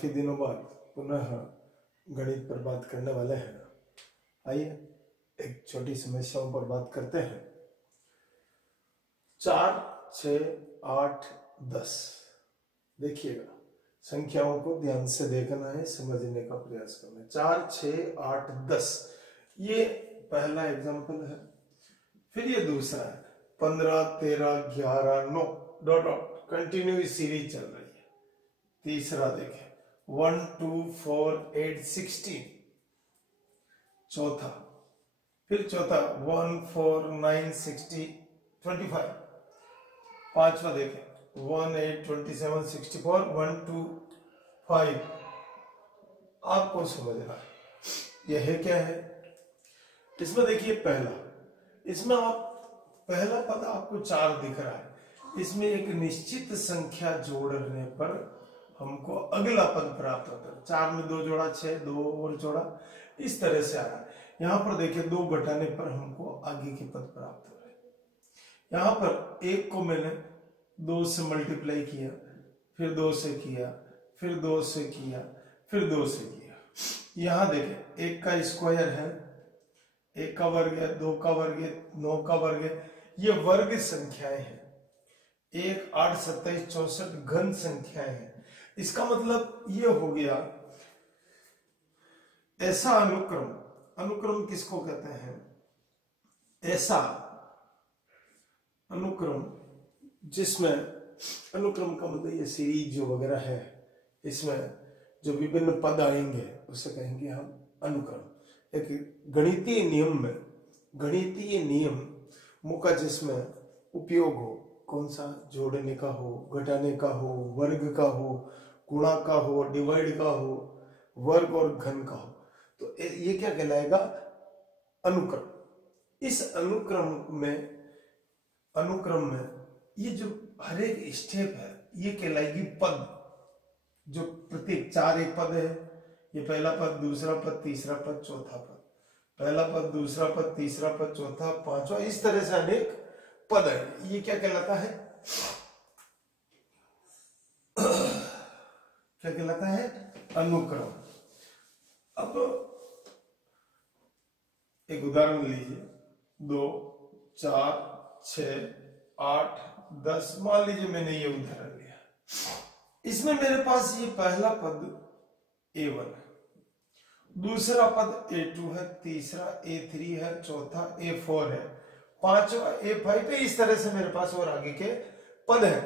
काफी दिनों बाद पुनः गणित पर बात करने वाले हैं। आइए एक छोटी समस्याओं पर बात करते हैं। 4, 6, 8, 10। देखिएगा, संख्याओं को ध्यान से देखना है, समझने का प्रयास करना है। 4, 6, 8, 10 ये पहला एग्जाम्पल है। फिर ये दूसरा है 15, 13, 11, 9 डॉट डॉट कंटिन्यू सीरीज चल रही है। तीसरा देखें 1, 2, 4, 8, 16। चौथा, फिर चौथा 1, 4, 9, 60, 25। पांचवा देखें 1, 8, 27, 64, 1, 2, 5। आपको समझना है यह है क्या है। इसमें देखिए पहला, इसमें आप पहला पद आपको 4 दिख रहा है। इसमें एक निश्चित संख्या जोड़ने पर हमको अगला पद प्राप्त होता है। 4 में 2 जोड़ा 6, 2 और जोड़ा, इस तरह से आ रहा है। यहां पर देखिए 2 घटाने पर हमको आगे के पद प्राप्त हो रहे हैं। यहां पर 1 को मैंने 2 से मल्टीप्लाई किया, फिर 2 से किया, फिर 2 से किया, फिर 2 से किया। यहां देखें 1 का स्क्वायर है, 1 का वर्ग है, 2 का वर्ग है, 9 का वर्ग है। ये वर्ग संख्याएं हैं। 1, 8, 27, 64 घन संख्याएं हैं। इसका मतलब ये हो गया ऐसा अनुक्रम। अनुक्रम किसको कहते हैं? ऐसा अनुक्रम जिसमें, अनुक्रम का मतलब ये सीरीज जो वगैरह है, इसमें जो विभिन्न पद आएंगे उसे कहेंगे हम अनुक्रम। एक गणितीय नियम में, गणितीय नियमों का जिसमें उपयोग हो, कौन सा? जोड़ने का हो, घटाने का हो, वर्ग का हो, गुणा का हो, डिवाइड का हो, वर्ग और घन का हो, तो ये क्या कहलाएगा? अनुक्रम। इस अनुक्रम में ये जो हर एक स्टेप है ये कहलाएगी पद। जो प्रत्येक 4 एक पद है, ये पहला पद, दूसरा पद, तीसरा पद, चौथा पद, पहला पद, दूसरा पद, तीसरा पद, चौथा, पांचवा, इस तरह से अनेक पद है। ये क्या कहलाता है? क्या कहलाता है? अनुक्रम। अब एक उदाहरण लीजिए, 2, 4, 6, 8, 10। मान लीजिए मैंने ये उदाहरण लिया। इसमें मेरे पास ये पहला पद A1 है, दूसरा पद A2 है, तीसरा A3 है, चौथा A4 है, पांचवा A5 है। इस तरह से मेरे पास और आगे के पद हैं।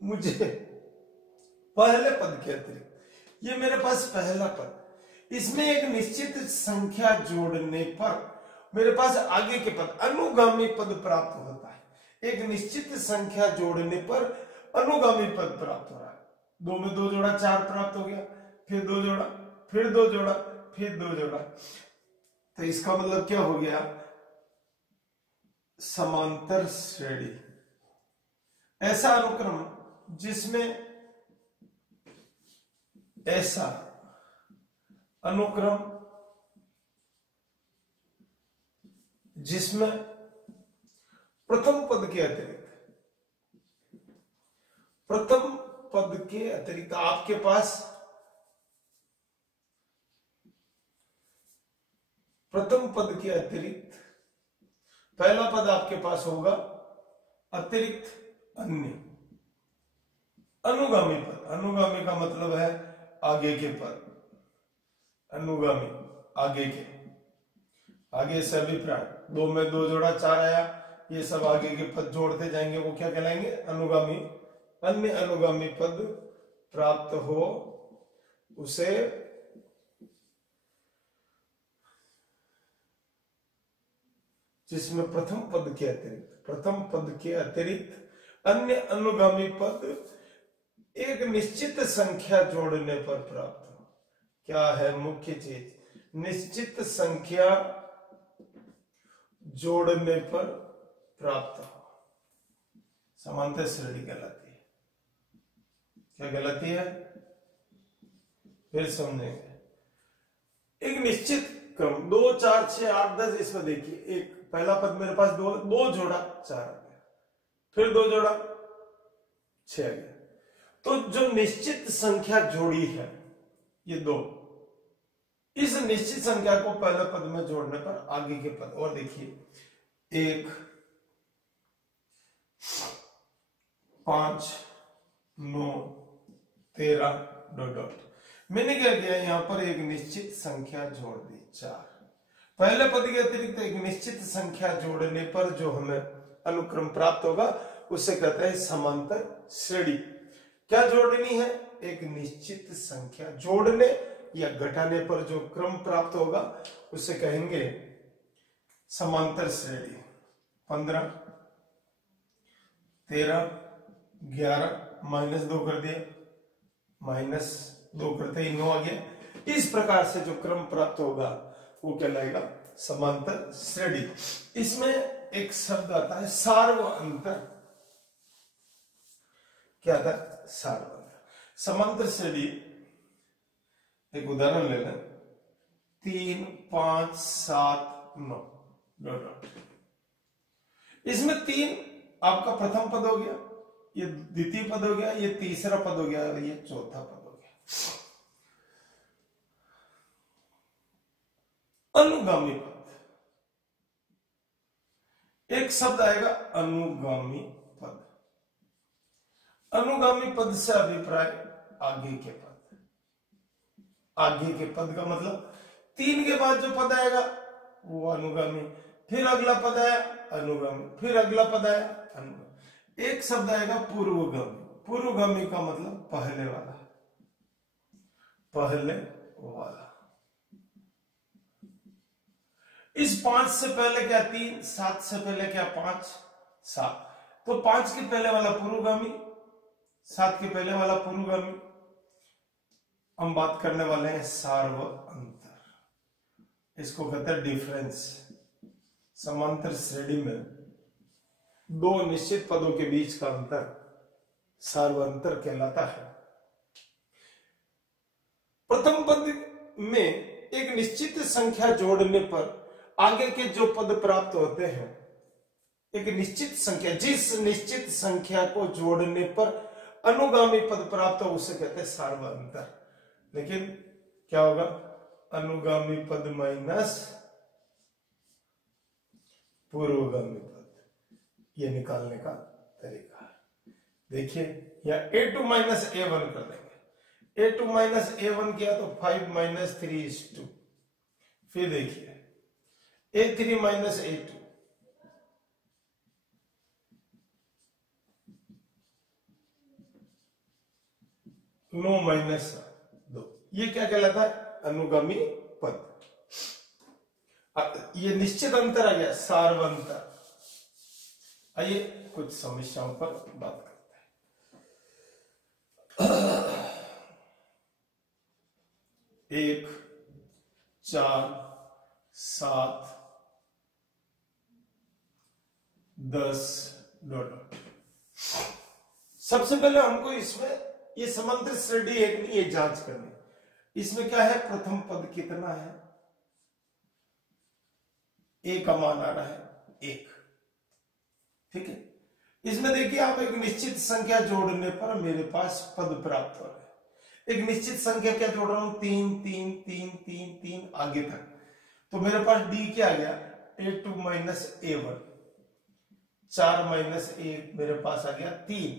मुझे पहले पद के अतिरिक्त, ये मेरे पास पहला पद, इसमें एक निश्चित संख्या जोड़ने पर मेरे पास आगे के पद, अनुगामी पद प्राप्त होता है। एक निश्चित संख्या जोड़ने पर अनुगामी पद प्राप्त हो रहा है। 2 में 2 जोड़ा 4 प्राप्त हो गया, फिर 2 जोड़ा, फिर 2 जोड़ा, फिर 2 जोड़ा। तो इसका मतलब क्या हो गया? समांतर श्रेणी। ऐसा अनुक्रम जिसमें, ऐसा अनुक्रम जिसमें प्रथम पद के अतिरिक्त आपके पास प्रथम पद के अतिरिक्त पहला पद आपके पास होगा, अतिरिक्त अन्य अनुगामी पद। अनुगामी का मतलब है आगे के पद। अनुगामी आगे के, आगे से अभिप्राय। 2 में 2 जोड़ा 4 आया, ये सब आगे के पद जोड़ते जाएंगे, वो क्या कहलाएंगे? अनुगामी। अन्य अनुगामी पद प्राप्त हो उसे जिसमें प्रथम पद के अतिरिक्त अन्य अनुगामी पद एक निश्चित संख्या जोड़ने पर प्राप्त हो। क्या है मुख्य चीज? निश्चित संख्या जोड़ने पर प्राप्त हो। समांतर श्रेणी कहलाती है। क्या कहलाती है? फिर समझेंगे। एक निश्चित क्रम 2, 4, 6, 8, 10। इसमें देखिए, एक पहला पद मेरे पास 2 जोड़ा 4 आ गया, फिर 2 जोड़ा 6 आ गया, तो जो निश्चित संख्या जोड़ी है ये दो, इस निश्चित संख्या को पहले पद में जोड़ने पर आगे के पद, और देखिए 1 5 9 13 डॉट डॉट, मैंने क्या किया यहां पर एक निश्चित संख्या जोड़ दी 4। पहले पद के अतिरिक्त एक निश्चित संख्या जोड़ने पर जो हमें अनुक्रम प्राप्त होगा उसे कहते हैं समांतर श्रेणी। क्या जोड़नी है? एक निश्चित संख्या जोड़ने या घटाने पर जो क्रम प्राप्त होगा उसे कहेंगे समांतर श्रेणी। 15 13 11 -2 कर दिया, -2 करते ही 9 आ गया। इस प्रकार से जो क्रम प्राप्त होगा वो कहलाएगा समांतर श्रेणी। इसमें एक शब्द आता है सार्वअंतर। क्या था? सार्वअंतर। समांतर श्रेणी, एक उदाहरण ले लें, 3 5 7 9 डॉट डॉट। इसमें 3 आपका प्रथम पद हो गया, ये द्वितीय पद हो गया, ये तीसरा पद हो गया और ये चौथा पद हो गया। अनुगामी पद, एक शब्द आएगा अनुगामी पद। अनुगामी पद से अभिप्राय आगे के पद। आगे के पद का मतलब 3 के बाद जो पद आएगा वो अनुगामी, फिर अगला पद आया अनुगामी, फिर अगला पद आया अनुगामी। एक शब्द आएगा पूर्वगामी। पूर्वगामी का मतलब पहले वाला, पहले वाला। इस 5 से पहले क्या 3, 7 से पहले क्या 5 7, तो 5 के पहले वाला पूर्वगामी, 7 के पहले वाला पूर्वगामी। हम बात करने वाले हैं सार्वअंतर। इसको कहते हैं डिफरेंस। समांतर श्रेणी में दो निश्चित पदों के बीच का अंतर सार्वअंतर कहलाता है। प्रथम पद में एक निश्चित संख्या जोड़ने पर आगे के जो पद प्राप्त होते हैं, एक निश्चित संख्या, जिस निश्चित संख्या को जोड़ने पर अनुगामी पद प्राप्त हो उसे कहते हैं सार्वअंतर। लेकिन क्या होगा? अनुगामी पद माइनस पूर्वगामी पद, ये निकालने का तरीका है। देखिए या a2 - a1 कर देंगे। a2 - a1 किया तो 5 - 3 is 2। फिर देखिए a3 - a2, 9 - 2, ये क्या कहलाता है? अनुगामी पद। ये निश्चित अंतर आ गया, सार्वअंतर। आइए कुछ समस्याओं पर बात करते हैं। 1 4 7 10 डॉट डॉट। सबसे पहले हमको इसमें ये समांतर श्रेणी है कि नहीं ये जांच करनी। इसमें क्या है? प्रथम पद कितना है? a का मान आ रहा है 1। ठीक है। इसमें देखिए आप एक निश्चित संख्या जोड़ने पर मेरे पास पद प्राप्त हो रहा है। एक निश्चित संख्या क्या जोड़ रहा हूं? 3 3 3 3 3 आगे तक। तो मेरे पास d क्या आ गया? a2 - a1, 4 - 1 मेरे पास आ गया 3।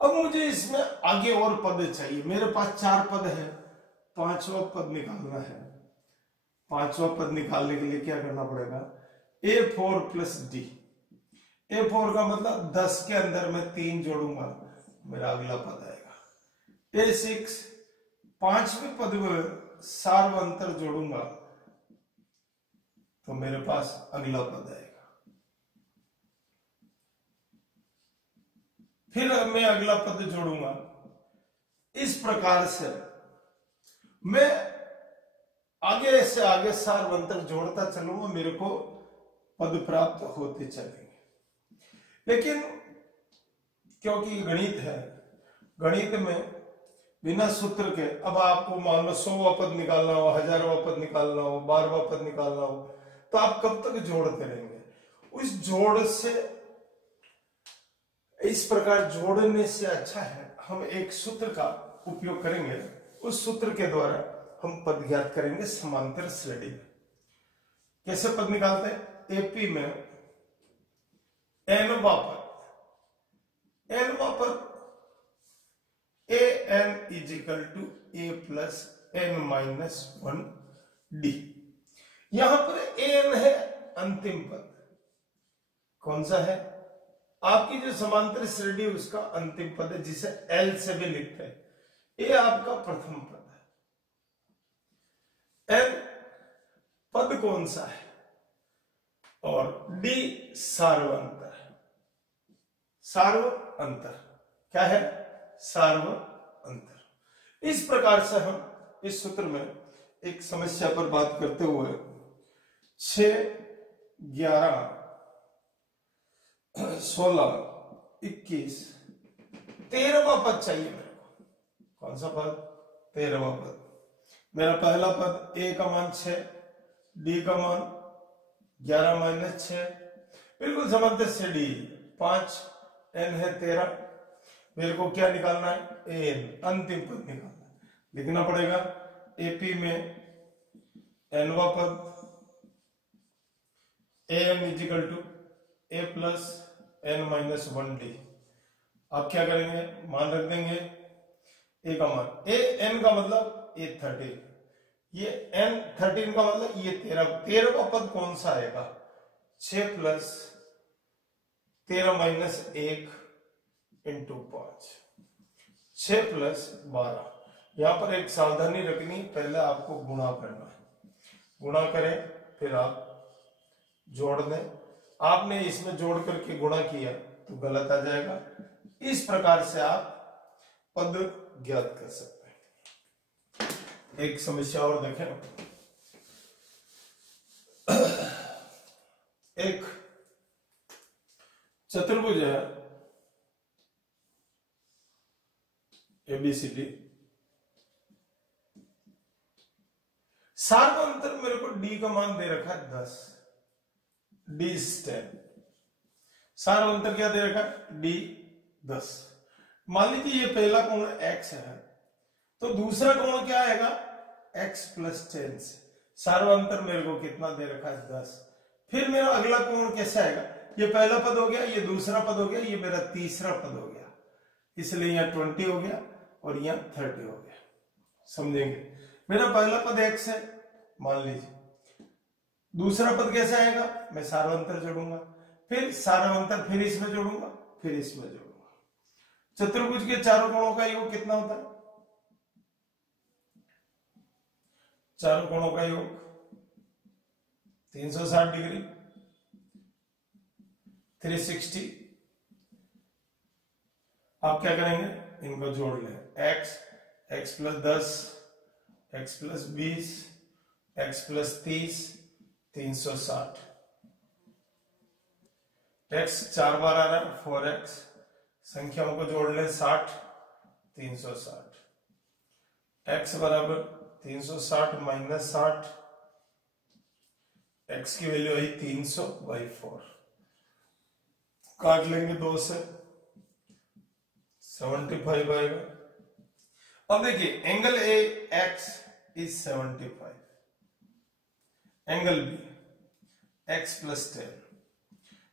अब मुझे इसमें आगे और पद चाहिए। मेरे पास 4 पद है, 5वां पद निकालना है। 5वां पद निकालने के लिए क्या करना पड़ेगा? a4 + d। a4 का मतलब 10 के अंदर मैं 3 जोड़ूंगा, मेरा अगला पद आएगा। a6 5वें पद में सार्वअंतर जोड़ूंगा तो मेरे पास अगला पद आएगा। फिर मैं अगला पद जोड़ूंगा। इस प्रकार से मैं आगे से आगे सार्वअंतर जोड़ता चलूंगा, मेरे को पद प्राप्त होते चलेंगे। लेकिन क्योंकि गणित है, गणित में बिना सूत्र के अब आपको मान लो 100वां पद निकालना हो, 1000वां पद निकालना हो, 12वां पद निकालना हो, तो आप कब तक जोड़ते रहेंगे? उस जोड़ से, इस प्रकार जोड़ने से अच्छा है हम एक सूत्र का उपयोग करेंगे, उस सूत्र के द्वारा हम पद ज्ञात करेंगे समांतर श्रेणी में। कैसे पद निकालते हैं? एपी में एनवा पद a n is equal to a plus n minus 1 d. यहां पर ए एन है अंतिम पद। कौन सा है? आपकी जो समांतर श्रेणी उसका अंतिम पद है, जिसे एल से भी लिखते हैं। ए आपका प्रथम पद है। एन पद कौन सा है? और डी सार्व अंतर है। सार्व अंतर क्या है? सार्व अंतर। इस प्रकार से हम इस सूत्र में एक समस्या पर बात करते हुए 6, 11, 16, 21, 13वां पद चाहिए मेरे को। कौन सा पद? 13वां पद। मेरा पहला पद ए का मान 6, डी का मान 11 माइनस 6, बिल्कुल समांतर से डी 5, एन है 13। मेरे को क्या निकालना है? एन, अंतिम पद निकालना है। लिखना पड़ेगा एपी में एनवा पद a n is equal to a plus n minus 1 d. आप क्या करेंगे? मान रख देंगे ए का मान। ए एन का मतलब ए 13, ये एन 13 का मतलब ये 13वां पद कौन सा आएगा? 6 प्लस 13 माइनस 1 इंटू 5, 6 प्लस 12। यहां पर एक सावधानी रखनी, पहले आपको गुणा करना है। गुणा करें फिर आप जोड़ दें। आपने इसमें जोड़ करके गुणा किया तो गलत आ जाएगा। इस प्रकार से आप पद ज्ञात कर सकते हैं। एक समस्या और देखें। एक चतुर्भुज है ABCD। सार्व अंतर मेरे को डी का मान दे रखा है 10, डी 10। सार्व अंतर क्या दे रखा है? डी 10। मान लीजिए ये पहला कोण x है, तो दूसरा कोण क्या आएगा? x प्लस 10 से। सार्व अंतर मेरे को कितना दे रखा है? 10। फिर मेरा अगला कोण कैसे आएगा? ये पहला पद हो गया, ये दूसरा पद हो गया, ये मेरा तीसरा पद हो गया, इसलिए यहाँ 20 हो गया और यहाँ 30 हो गया। समझेंगे? मेरा पहला पद x है मान लीजिए, दूसरा पद कैसे आएगा? मैं सार्वंतर जोड़ूंगा, फिर सार्वंतर फिर इसमें जोड़ूंगा, फिर इसमें जोड़ूंगा। चतुर्भुज के चारों कोणों का योग कितना होता है? चारों कोणों का योग 360 डिग्री, 360। आप क्या करेंगे? इनको जोड़ लें। x plus 10, x plus 20, x plus 30, 360। x 4 बार आ रहा है, 4x। संख्याओं को जोड़ लें 60, 360। x बराबर 360 माइनस 60, x की वैल्यू आई 300/4। काट लेंगे 2 से, 75 आएगा। अब देखिए angle A x is 75, angle B x plus 10,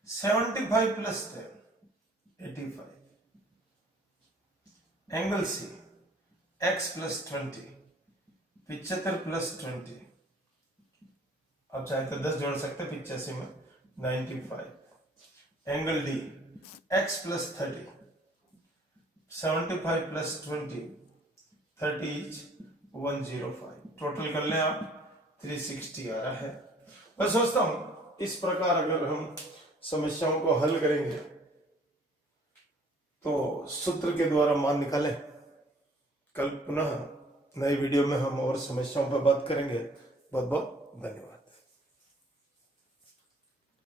75 plus 10 85, angle C x plus 20 75 plus 20, आप चाहे तो 10 जोड़ सकते, 85 में 95, angle D x plus 30 75 plus 20 30 is 105। Total कर लें आप 360 आ रहा है। मैं सोचता हूं इस प्रकार अगर हम समस्याओं को हल करेंगे तो सूत्र के द्वारा मान निकालें। कल पुनः नई वीडियो में हम और समस्याओं पर बात करेंगे। बहुत बहुत धन्यवाद।